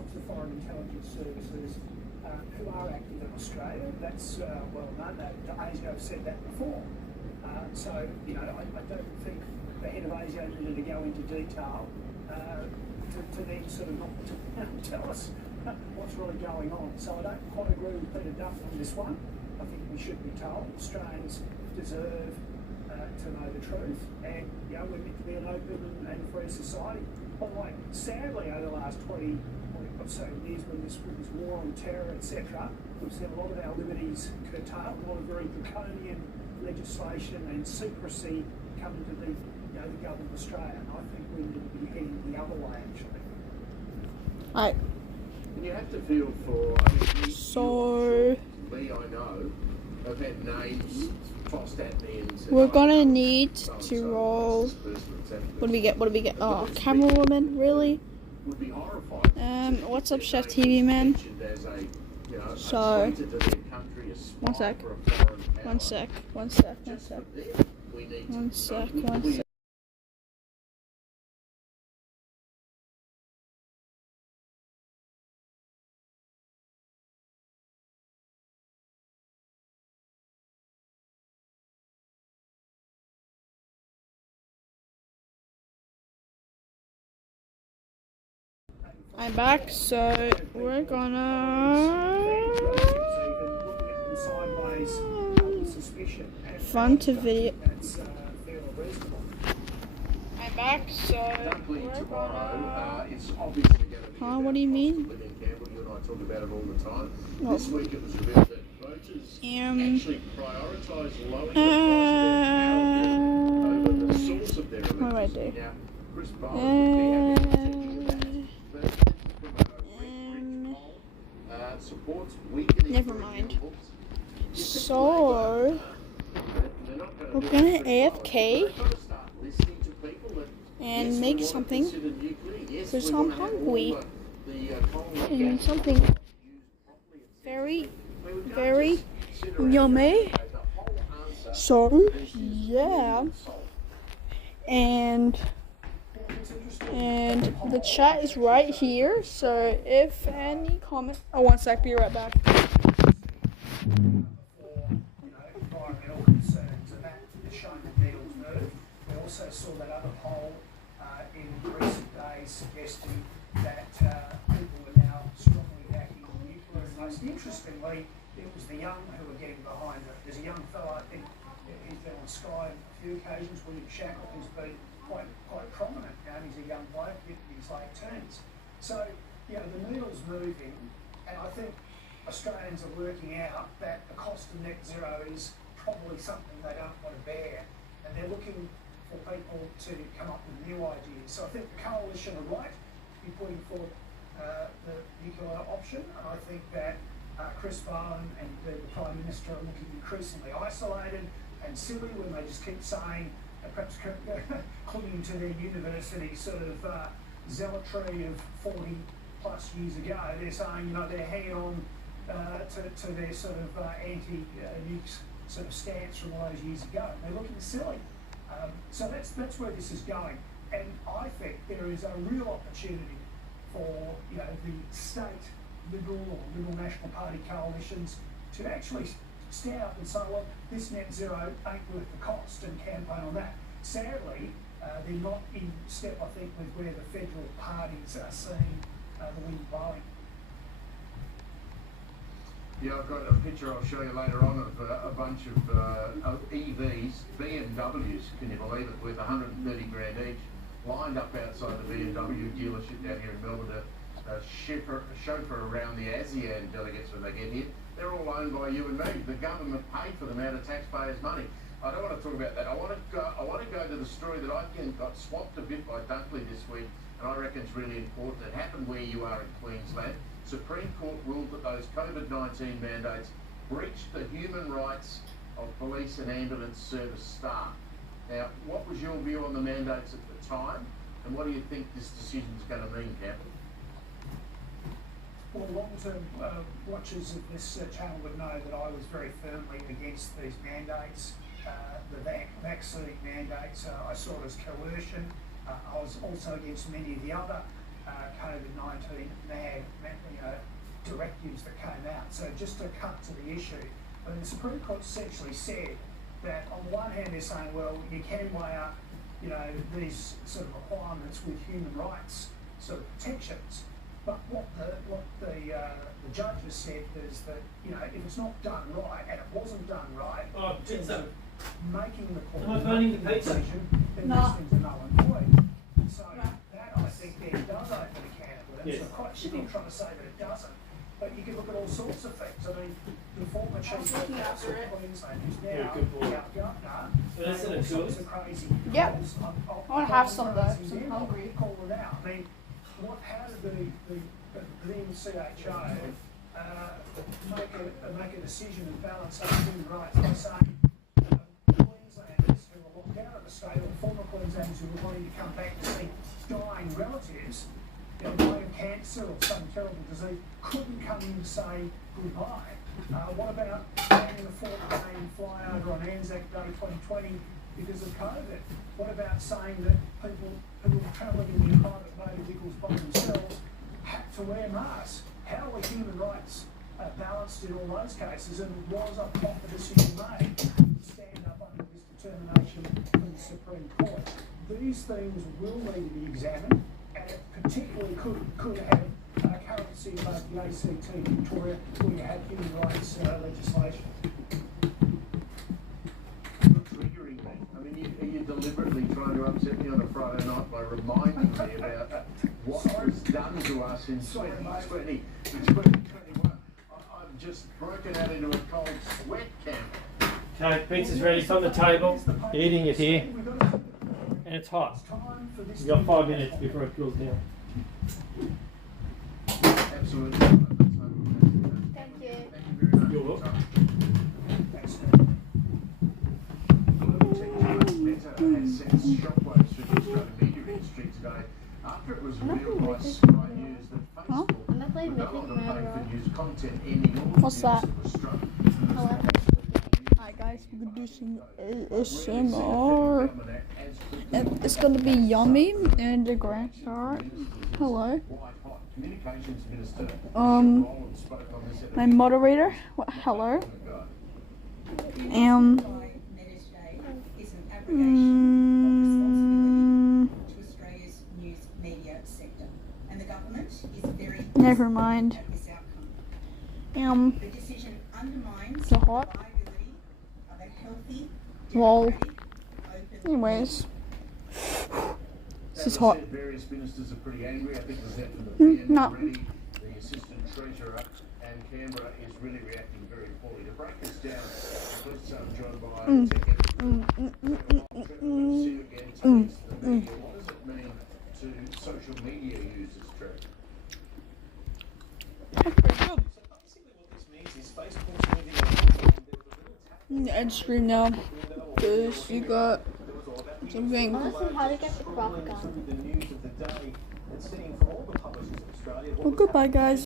talk to foreign intelligence services who are active in Australia. That's well known. ASIO have said that before. So, I don't think the head of ASIO needed to go into detail to then sort of not tell us what's really going on. So I don't quite agree with Peter Duff on this one. I think we should be told Australians deserve to know the truth, and we're meant to be an open and free society. Although sadly over the last 20 or so years, with this war on terror, etc., we've seen a lot of our liberties curtailed, a lot of very draconian legislation and secrecy come into the government of Australia, and I think we need to be heading the other way actually. Right. And you have to feel for, me, I know, I've had names tossed at me and said, we're gonna need to roll. What do we get? Oh, camera woman, really? Would be horrified. What's up, Chef TV man? So, one sec. I'm back, so we're fun to video. I'm back, so we're Huh? What do you mean? You and I talk about it all the time. No. This week it was revealed that voters actually prioritise lowering the price of their power over the source of their electricity. Now, Chris Bowen would be happy to supports weakening. Never mind. So we're gonna AFK and make something because I'm hungry and something very, very yummy. So yeah, and the chat is right here. So if any comment, oh, one sec, be right back. Environmental concerns, and that is showing the needles move. We also saw that other poll in recent days suggesting that people were now strongly backing nuclear. And most interestingly, it was the young who were getting behind it. There's a young fellow, I think he's been on Sky a few occasions, William Shackle, who's been quite prominent. He's a young bloke in his late teens. So, the needle's moving, and I think Australians are working out that the cost of net zero is probably something they don't want to bear, and they're looking for people to come up with new ideas. So I think the coalition are right to be putting forward the nuclear option, and I think that Chris Bowen and the Prime Minister are looking increasingly isolated and silly when they just keep saying, perhaps clinging to their university sort of zealotry of 40 plus years ago. They're saying, they're hanging on to their sort of anti-nukes sort of stance from all those years ago. They're looking silly. So that's where this is going. And I think there is a real opportunity for the state Liberal or Liberal National Party coalitions to actually stand up and say, well, this net zero ain't worth the cost, and campaign on that. Sadly, they're not in step, I think, with where the federal parties are seeing the wind blowing. Yeah, I've got a picture I'll show you later on of a bunch of EVs, BMWs, can you believe it, worth 130 grand each, lined up outside the BMW dealership down here in Melbourne to chauffeur around the ASEAN delegates when they get here. They're all owned by you and me. The government paid for them out of taxpayers' money. I don't want to talk about that. I want to go to the story that I think got swapped a bit by Dunkley this week, and I reckon it's really important. It happened where you are in Queensland. Supreme Court ruled that those COVID-19 mandates breached the human rights of police and ambulance service staff. Now, what was your view on the mandates at the time, and what do you think this decision is going to mean, Campbell? Well, long-term watchers of this channel would know that I was very firmly against these mandates, the vaccine mandates. I saw it as coercion. I was also against many of the other COVID-19 directives that came out. So just to cut to the issue, I mean, the Supreme Court essentially said that on the one hand they're saying, well, you can weigh up, these sort of requirements with human rights sort of protections. But what the judges said is that, if it's not done right, and it wasn't done right, in terms of making the call, making the decision, then these things are null and void. So that, I think, then does open a can of worms. So quite I'm not trying to say that it doesn't, but you can look at all sorts of things. I mean, the former chief of council of Queensland, who's now our governor, made all sorts of crazy calls. I want to have some though, because I'm hungry. Call it out. I mean, how did the CHO make a decision and balance out human rights by saying Queenslanders who were locked out of the state, or former Queenslanders who were wanting to come back to see dying relatives, dying of cancer or some terrible disease, couldn't come in to say goodbye? What about banning the Fort Wayne flyover on Anzac Day 2020 because of COVID? What about saying that people who were travelling in their private motor vehicles by themselves had to wear masks? How were human rights balanced in all those cases, and was a proper decision made to stand up under this determination from the Supreme Court? These things will need to be examined, and it particularly could have currency in both the ACT and Victoria, where you have human rights legislation. Triggering me. I mean, are you deliberately trying to upset me on a Friday night by reminding me about what was done to us in 2020 and 2021? I've just broken out into a cold sweat camp. Okay, pizza's ready. It's on the table. You're eating it here. And it's hot. You've got 5 minutes before it cools down. Absolutely. Thank you. Thank you very much. You're welcome. Has sent shockwaves through the Australian media industry today after it was revealed by Sky News that Facebook would no longer pay for news content anymore. What's that? Hi guys, we're gonna do some ASMR. And it's gonna be yummy and the grandstart. Hello. My moderator. Hello. Never mind. So hot. Lol. Anyways, this is hot. Various ministers are pretty angry. I think there's that from the PM already. The Assistant Treasurer and Canberra is really reacting very poorly. To break this down, please joined by what does it mean to social media users, Trevor? End stream now. Because you got something. Honestly, how to get the crop gun. Well, goodbye, guys.